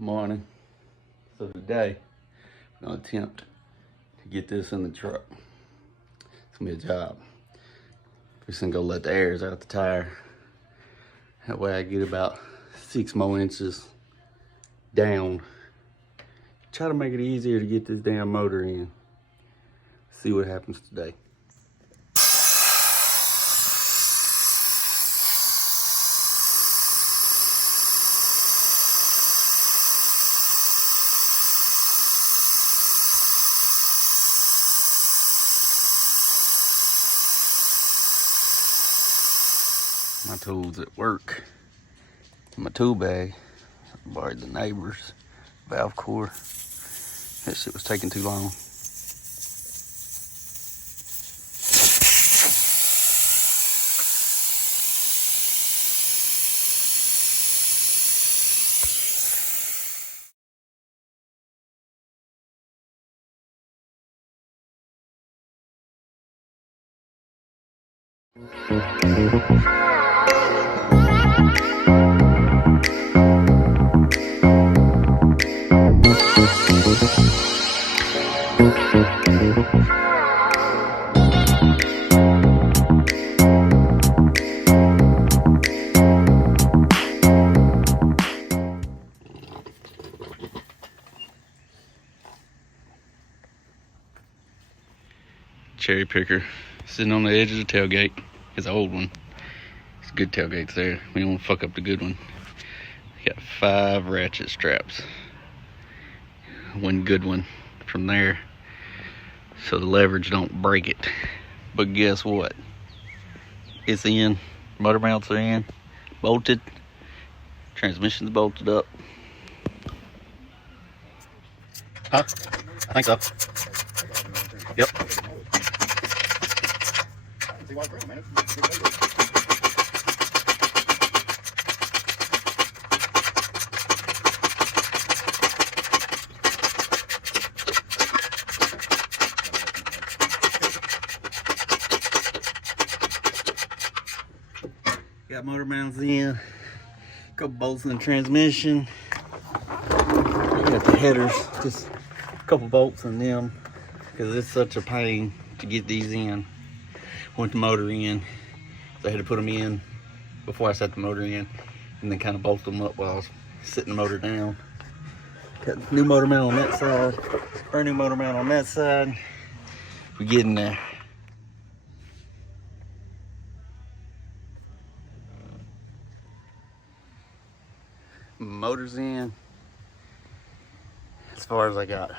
Morning. So today, I'm gonna attempt to get this in the truck. It's gonna be a job. Just gonna go let the airs out the tire. That way I get about 6 more inches down. Try to make it easier to get this damn motor in. See what happens today. My tools at work. My tool bag. I borrowed the neighbor's valve core. That shit was taking too long. Cherry picker sitting on the edge of the tailgate. It's an old one. It's good tailgates there. We don't want to fuck up the good one. Got 5 ratchet straps. One good one from there, so the leverage don't break it. But guess what? It's in. Motor mounts are in. Bolted. Transmission's bolted up. Huh? I think so. Yep. Got motor mounts in, couple bolts in the transmission. Got the headers, just a couple bolts in them, because it's such a pain to get these in. Went the motor in, so I had to put them in before I set the motor in, and then kind of bolt them up while I was setting the motor down. Got new motor mount on that side, brand new motor mount on that side. We're getting there. Motor's in as far as I got,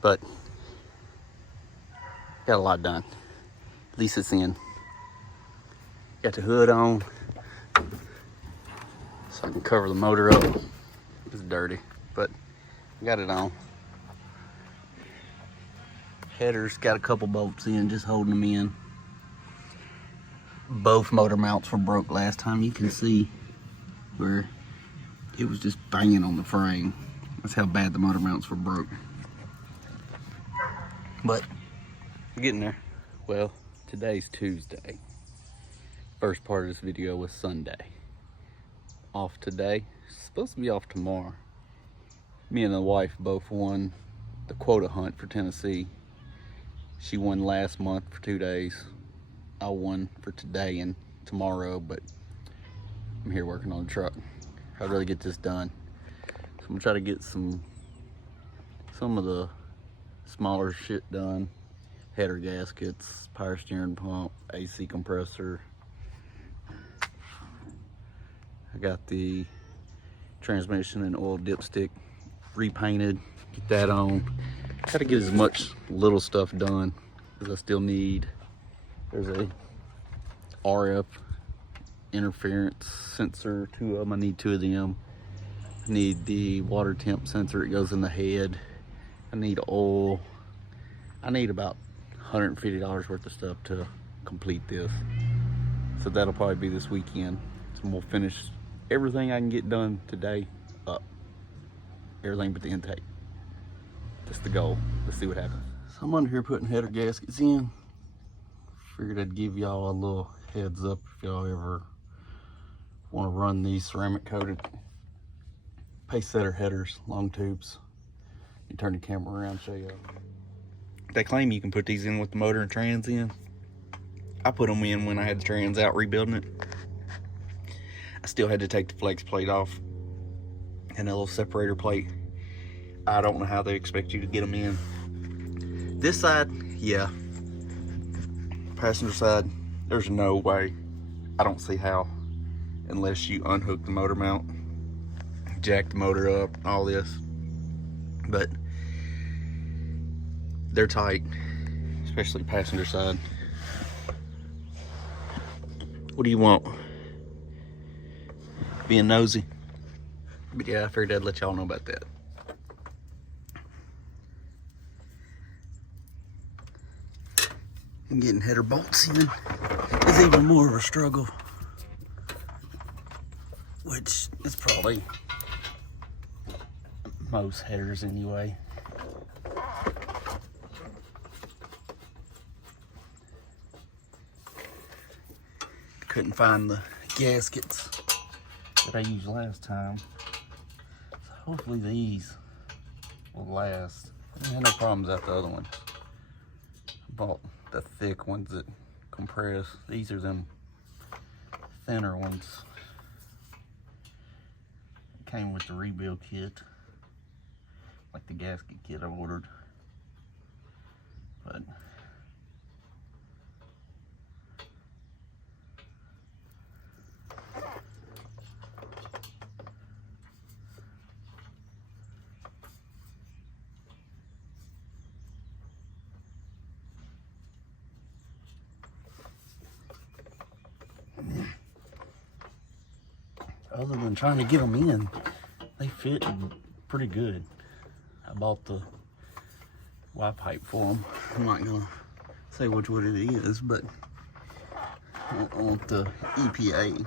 but got a lot done. At least it's in. Got the hood on so I can cover the motor up. It's dirty, but got it on. Headers got a couple bolts in, just holding them in. Both motor mounts were broke last time. You can see where it was just banging on the frame. That's how bad the motor mounts were broke. But we're getting there. Well, today's Tuesday. First part of this video was Sunday. Off today. Supposed to be off tomorrow. Me and the wife both won the quota hunt for Tennessee. She won last month for 2 days. I won for today and tomorrow, but I'm here working on the truck. I'd rather get this done. So I'm gonna try to get some of the smaller shit done. Header gaskets, power steering pump, AC compressor. I got the transmission and oil dipstick repainted. Get that on. Try to get as much little stuff done as I still need. There's a RF interference sensor, 2 of them. I need 2 of them. I need the water temp sensor. It goes in the head. I need oil. I need about $150 worth of stuff to complete this. So that'll probably be this weekend. So we'll finish everything I can get done today up. Everything but the intake. That's the goal. Let's see what happens. So I'm under here putting header gaskets in. Figured I'd give y'all a little heads up if y'all ever want to run these ceramic coated pace setter headers, long tubes. You turn the camera around, show you. They claim you can put these in with the motor and trans in. I put them in when I had the trans out rebuilding it. I still had to take the flex plate off and a little separator plate. I don't know how they expect you to get them in. This side, yeah. Passenger side, there's no way. I don't see how, unless you unhook the motor mount, jack the motor up, all this. But they're tight, especially passenger side. What do you want? Being nosy? But yeah, I figured I'd let y'all know about that. And getting header bolts in is even more of a struggle, which is probably most headers anyway. Couldn't find the gaskets that I used last time, so hopefully these will last. I had no problems out the other ones. I bought the thick ones that compress. These are them thinner ones. Came with the rebuild kit, like the gasket kit I ordered. But other than trying to get them in, they fit pretty good. I bought the Y pipe for them. I'm not gonna say which one it is, but I don't want the EPA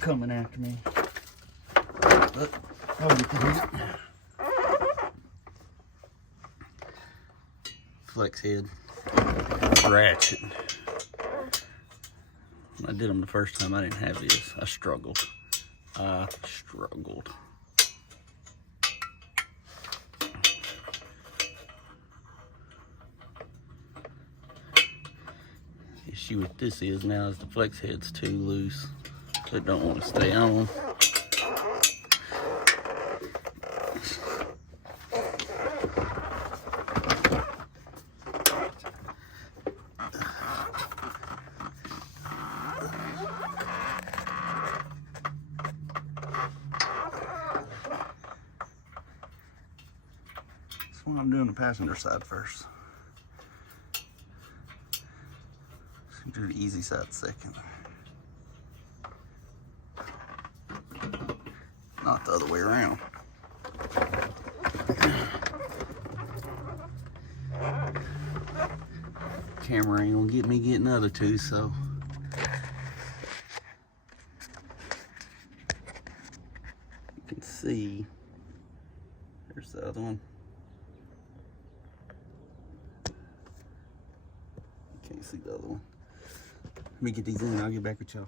coming after me. But I'll get to it. Flex head ratchet. When I did them the first time, I didn't have this. I struggled. The issue with this is now is the flex head's too loose. So it don't want to stay on. That's why I'm doing the passenger side first. Do the easy side second. Not the other way around. Camera ain't gonna get me getting the other two, so. You can see, there's the other one. You can't see the other one. Let me get these in and I'll get back with y'all.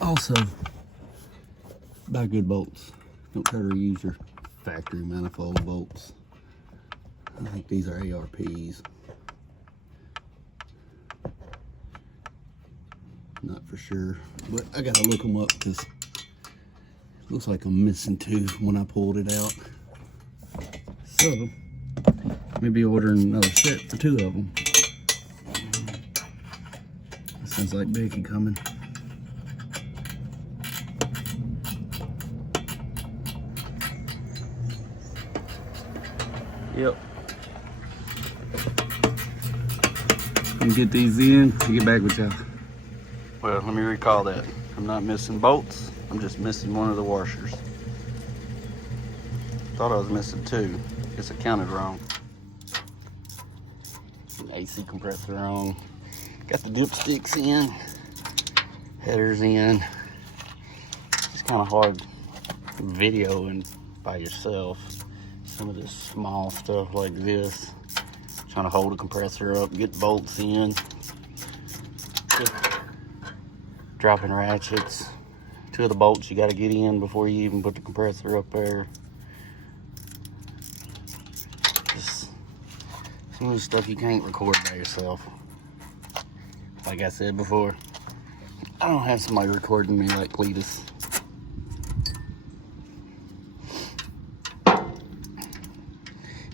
Also, buy good bolts. Don't try to reuse your factory manifold bolts. I think these are ARPs. Not for sure, but I gotta look them up because it looks like I'm missing two when I pulled it out. So, maybe ordering another set for two of them. That sounds like Becky coming. Yep. and get these in and get back with y'all. Well, let me recall that. I'm not missing bolts. I'm just missing one of the washers. Thought I was missing two. Guess I counted wrong. AC compressor on. Got the dipsticks in. Headers in. It's kind of hard videoing by yourself. Some of this small stuff like this. Trying to hold the compressor up, get bolts in. Dropping ratchets. Two of the bolts you got to get in before you even put the compressor up there. Just some of the stuff you can't record by yourself. Like I said before, I don't have somebody recording me like Cletus.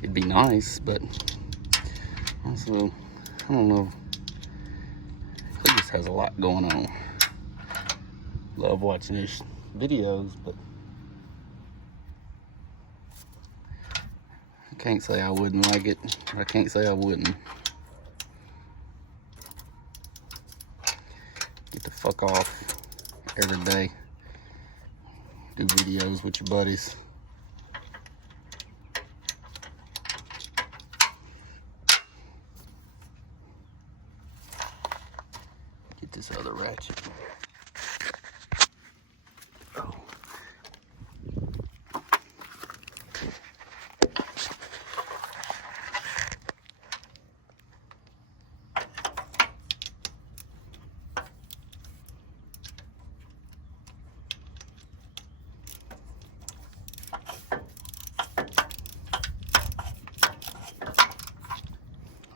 It'd be nice, but also, I don't know. Cletus has a lot going on. Love watching his videos, but I can't say I wouldn't like it. I can't say I wouldn't. Get the fuck off every day. Do videos with your buddies. Get this other ratchet. Oh.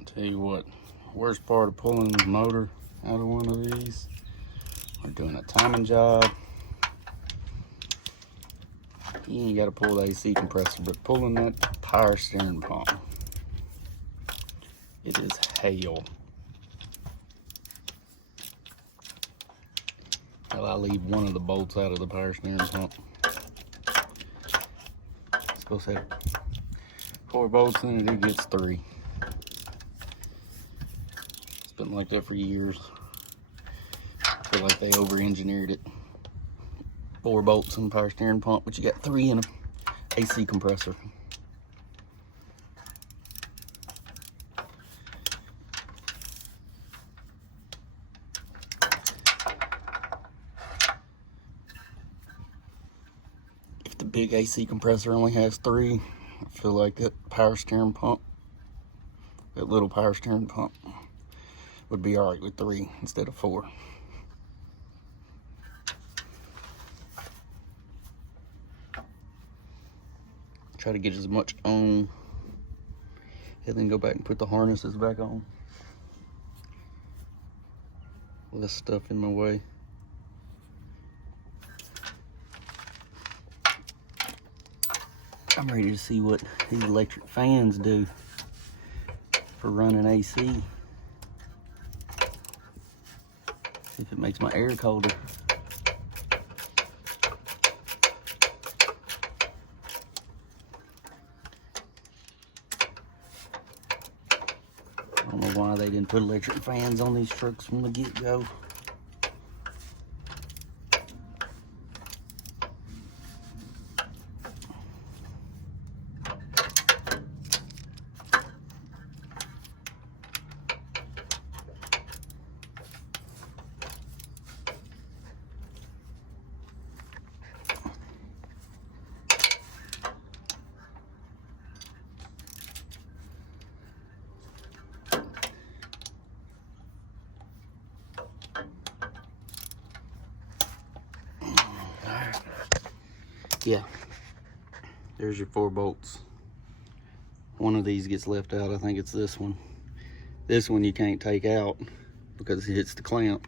Tell you what, worst part of pulling the motor out of one of these, we're doing a timing job. You ain't got to pull the AC compressor, but pulling that power steering pump, it is hell. Hell, I leave one of the bolts out of the power steering pump. It's supposed to have 4 bolts in it, it gets 3. It's been like that for years. I feel like they over-engineered it. 4 bolts in the power steering pump, but you got 3 in an AC compressor. If the big AC compressor only has 3, I feel like that power steering pump, that little power steering pump, would be alright with 3 instead of 4. Try to get as much on, and then go back and put the harnesses back on. Less stuff in my way. I'm ready to see what these electric fans do for running AC. See if it makes my air colder. I don't know why they didn't put electric fans on these trucks from the get-go. Yeah, there's your 4 bolts. One of these gets left out. I think it's this one. This one you can't take out because it hits the clamp.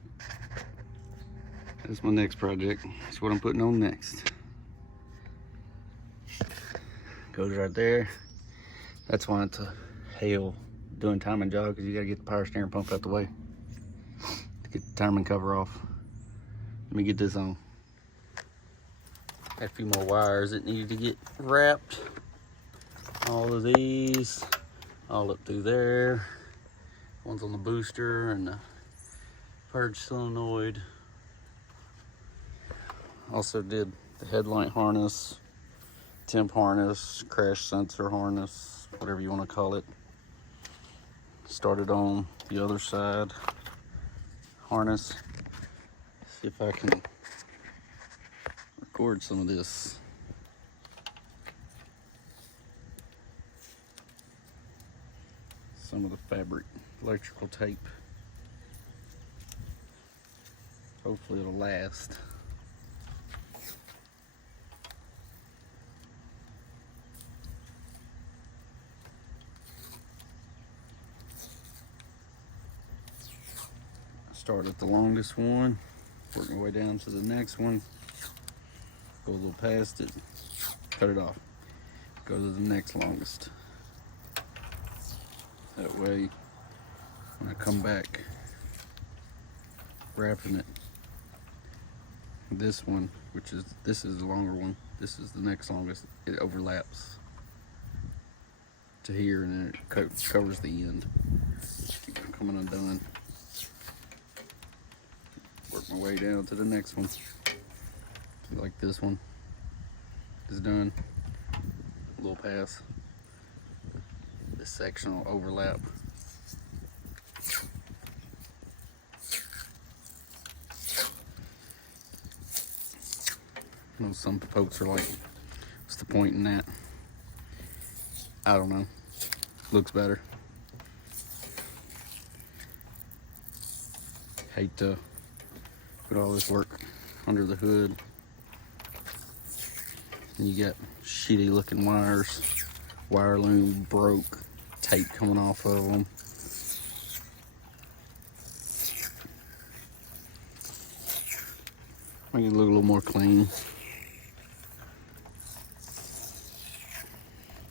That's my next project. That's what I'm putting on next. Goes right there. That's why it's a hell doing timing job, because you gotta get the power steering pump out the way to get the timing cover off. Let me get this on. Got a few more wires that needed to get wrapped. All of these, all up through there. One's on the booster and the purge solenoid. Also did the headlight harness, temp harness, crash sensor harness, whatever you want to call it. Started on the other side harness. See if I can record some of this. Some of the fabric electrical tape. Hopefully it'll last. Start at the longest one, work my way down to the next one, go a little past it, cut it off, go to the next longest. That way, when I come back, wrapping it, this one, this is the longer one, this is the next longest, it overlaps to here and then it covers the end. Keep on coming undone. Work my way down to the next one. Like this one is done. A little pass. This section will overlap. I know some folks are like, what's the point in that? I don't know. Looks better. Hate to put all this work under the hood. And you got shitty looking wires. Wire loom broke. Tape coming off of them. Make it look a little more clean.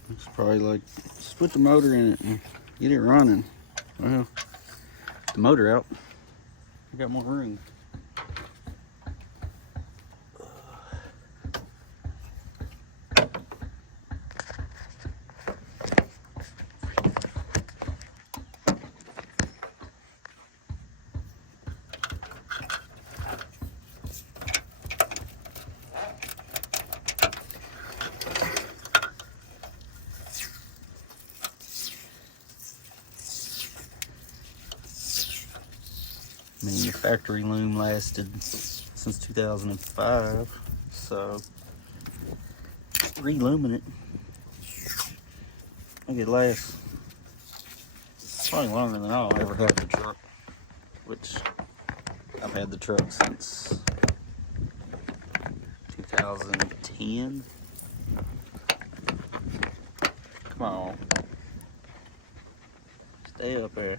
It's probably like, just put the motor in it and get it running. Well, the motor out, I got more room. I mean, the factory loom lasted since 2005, so re-looming it, I think it lasts probably longer than I'll ever have the truck, which I've had the truck since 2010. Come on, stay up there.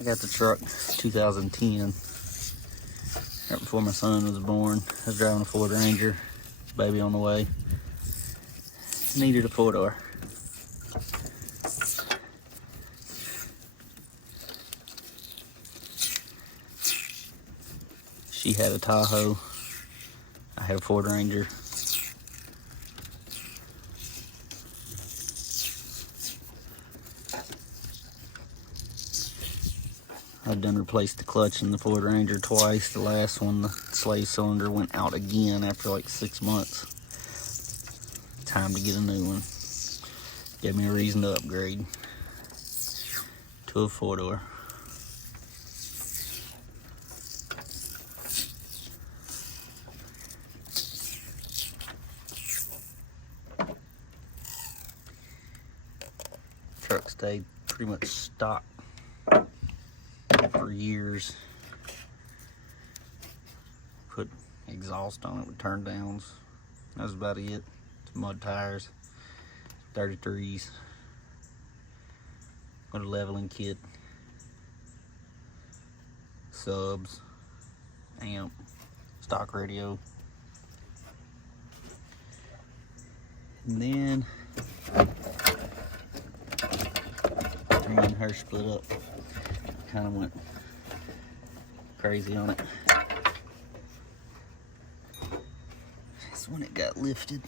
I got the truck 2010, right before my son was born. I was driving a Ford Ranger, baby on the way. Needed a 4-door. She had a Tahoe, I had a Ford Ranger. I've done replaced the clutch in the Ford Ranger twice. The last one, the slave cylinder went out again after like 6 months. Time to get a new one. Gave me a reason to upgrade to a 4-door. Truck stayed pretty much stock for years. Put exhaust on it with turn downs. That was about it. Mud tires, 33s. Got a leveling kit, subs, amp, stock radio. And then me and her split up. Kind of went crazy on it. That's when it got lifted.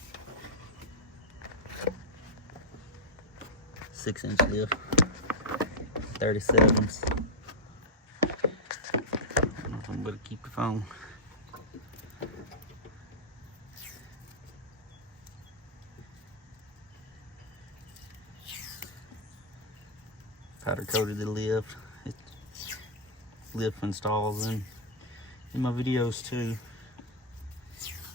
6-inch lift, 37s. Nothing but to keep the phone. Powder coated the lift. It lift installs in my videos too.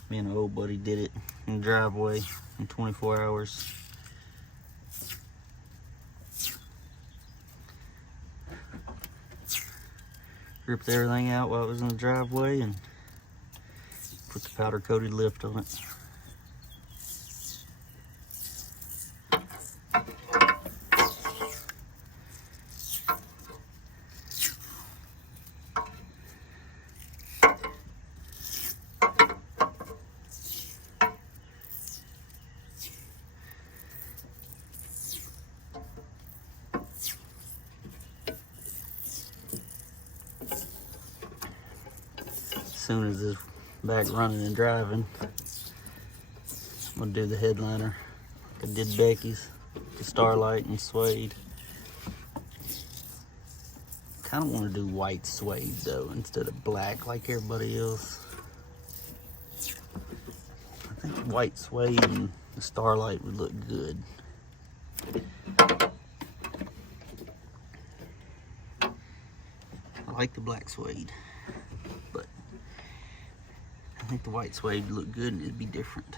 Me and an old buddy did it in the driveway in 24 hours. Ripped everything out while it was in the driveway and put the powder coated lift on it. As soon as it's back running and driving, I'm gonna do the headliner. I did Becky's, the Starlight and suede. Kind of want to do white suede though instead of black like everybody else. I think white suede and the Starlight would look good. I like the black suede, but I think the white suede would look good and it'd be different.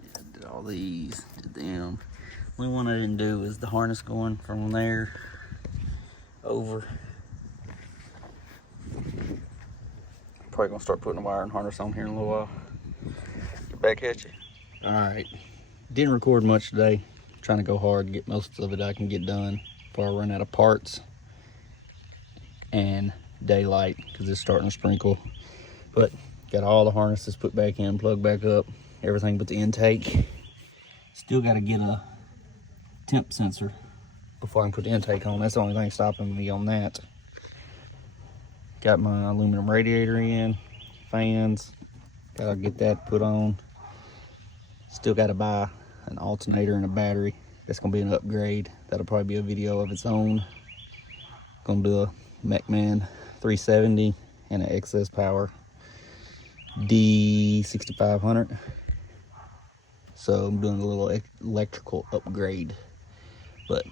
Yeah, I did all these, did them. Only one I didn't do is the harness going from there over. Probably gonna start putting a wire and harness on here in a little while. Get back at you. All right, didn't record much today. Trying to go hard, get most of it I can get done before I run out of parts and daylight because it's starting to sprinkle. But got all the harnesses put back in, plugged back up, everything but the intake. Still got to get a temp sensor before I can put the intake on. That's the only thing stopping me on that. Got my aluminum radiator in, fans, gotta get that put on. Still got to buy an alternator and a battery. That's gonna be an upgrade. That'll probably be a video of its own. Gonna do a MacMan 370 and an XS Power D6500. So I'm doing a little electrical upgrade. But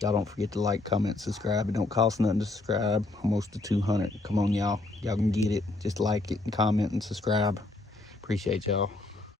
y'all don't forget to like, comment, subscribe. It don't cost nothing to subscribe. Almost to 200. Come on, y'all. Y'all can get it. Just like it and comment and subscribe. Appreciate y'all.